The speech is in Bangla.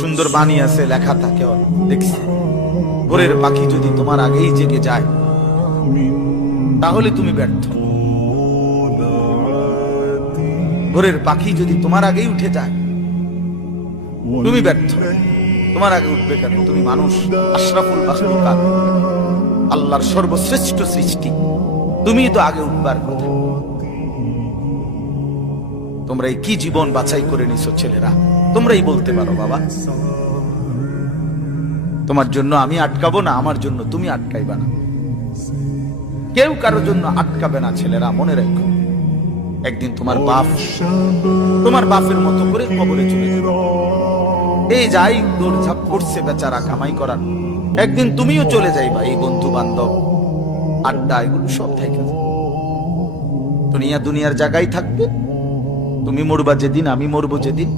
সুন্দর বাণী আছে, লেখা থাকে, দেখছি, ভোরের পাখি যদি তোমার আগেই জেগে যায় তাহলে তুমি ব্যর্থ। ভোরের পাখি যদি তোমার আগেই উঠে যায় তুমি ব্যর্থ। তোমার আগে উঠবে কেন? তুমি মানুষ, আশরাফুল মাখলুকাত, আল্লাহর সর্বশ্রেষ্ঠ সৃষ্টি, তুমি তো আগে উঠবার কথা। তোমরা এই কি জীবন বাছাই করে নিছো ছেলেরা, তোমরাই বলতে পারো বাবা। তোমার জন্য আমি আটকাবো না, আমার জন্য তুমি আটকাইবা না। কেউ কারোর জন্য আটকাবে না ছেলেরা, মনে রাখো। একদিন তোমার বাপের মতো করে কবরে চলে যাবে। এই যাই দৌড়ঝাঁপ করছে বেচারা কামাই করার, একদিন তুমিও চলে যাইবা। এই বন্ধু বান্ধব আড্ডা এগুলো সব থেকে দুনিয়ার জায়গায় থাকবে। তুমি মরবা যেদিন, আমি মরবো যেদিন,